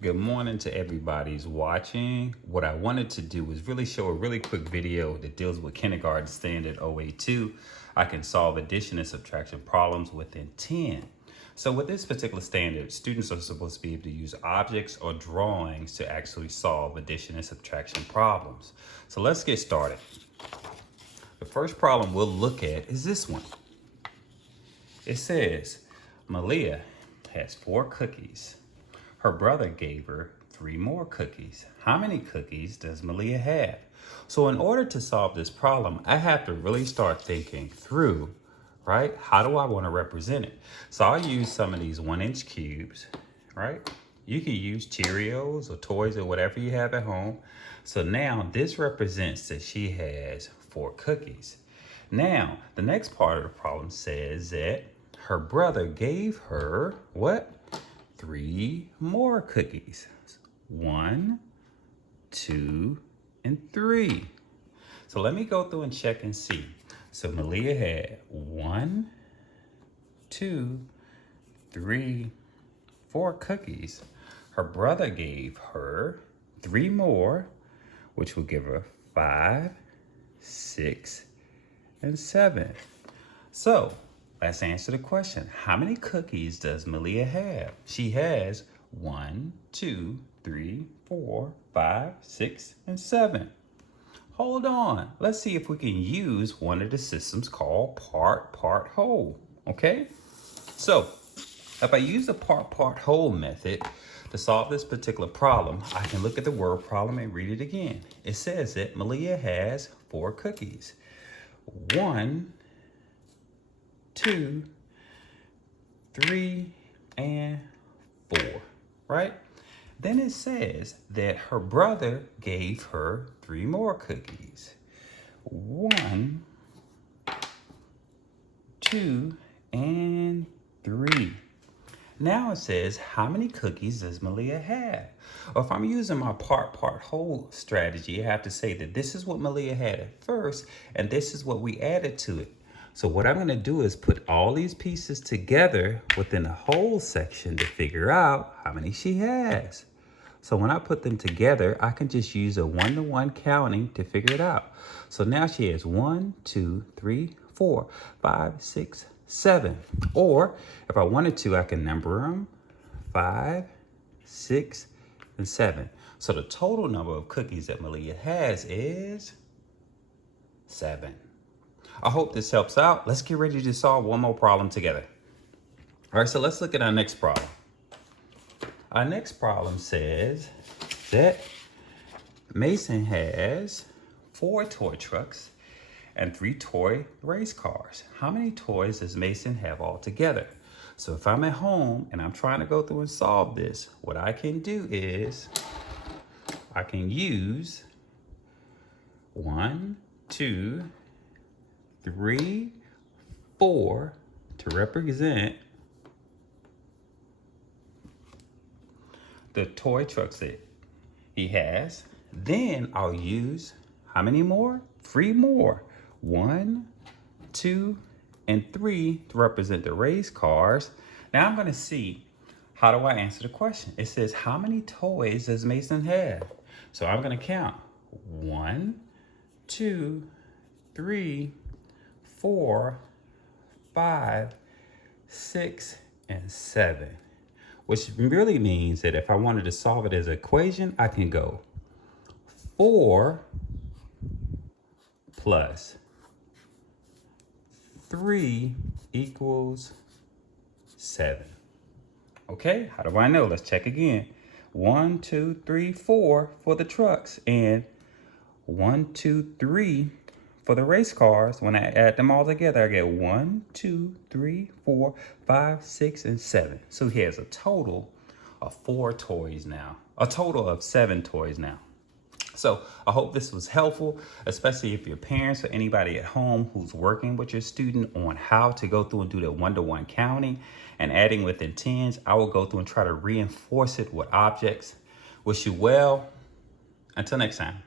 Good morning to everybody who's watching. What I wanted to do was really show a really quick video that deals with kindergarten standard OA2. I can solve addition and subtraction problems within 10. So with this particular standard, students are supposed to be able to use objects or drawings to actually solve addition and subtraction problems. So let's get started. The first problem we'll look at is this one. It says, Malia has 4 cookies. Her brother gave her 3 more cookies. How many cookies does Malia have? So in order to solve this problem, I have to really start thinking through, right? How do I want to represent it? So I'll use some of these 1-inch cubes, right? You can use Cheerios or toys or whatever you have at home. So now this represents that she has 4 cookies. Now, the next part of the problem says that her brother gave her what? 3 more cookies. 1, 2, and 3. So let me go through and check and see. So Malia had 1, 2, 3, 4 cookies. Her brother gave her 3 more, which will give her 5, 6, and 7. So let's answer the question. How many cookies does Malia have? She has 1, 2, 3, 4, 5, 6, and 7. Hold on. Let's see if we can use one of the systems called part-whole, okay? So if I use the part-whole method to solve this particular problem, I can look at the word problem and read it again. It says that Malia has 4 cookies. 1, 2, 3, and 4, right? Then it says that her brother gave her 3 more cookies. 1, 2, and 3. Now it says, how many cookies does Malia have? Or if I'm using my part-whole strategy, I have to say that this is what Malia had at first, and this is what we added to it. So what I'm going to do is put all these pieces together within the whole section to figure out how many she has. So when I put them together, I can just use a 1-to-1 counting to figure it out. So now she has 1, 2, 3, 4, 5, 6, 7. Or if I wanted to, I can number them 5, 6, and 7. So the total number of cookies that Malia has is 7. I hope this helps out. Let's get ready to solve one more problem together. All right, so let's look at our next problem. Our next problem says that Mason has 4 toy trucks and 3 toy race cars. How many toys does Mason have altogether? So if I'm at home and I'm trying to go through and solve this, what I can do is I can use 1, 2, 3, 4 to represent the toy trucks that he has. Then I'll use how many more? 3 more. 1, 2, and 3 to represent the race cars. Now I'm going to see, how do I answer the question? It says, how many toys does Mason have? So I'm going to count. 1, 2, 3, 4, 5, 6, and 7. Which really means that if I wanted to solve it as an equation, I can go 4 plus 3 equals 7. Okay, how do I know? Let's check again. 1, 2, 3, 4 for the trucks, and 1, 2, 3 for the race cars. When I add them all together, I get 1, 2, 3, 4, 5, 6, and 7. So he has a total of 4 toys now. A total of 7 toys now. So I hope this was helpful, especially if your parents or anybody at home who's working with your student on how to go through and do the 1-to-1 counting and adding within 10s. I will go through and try to reinforce it with objects. Wish you well. Until next time.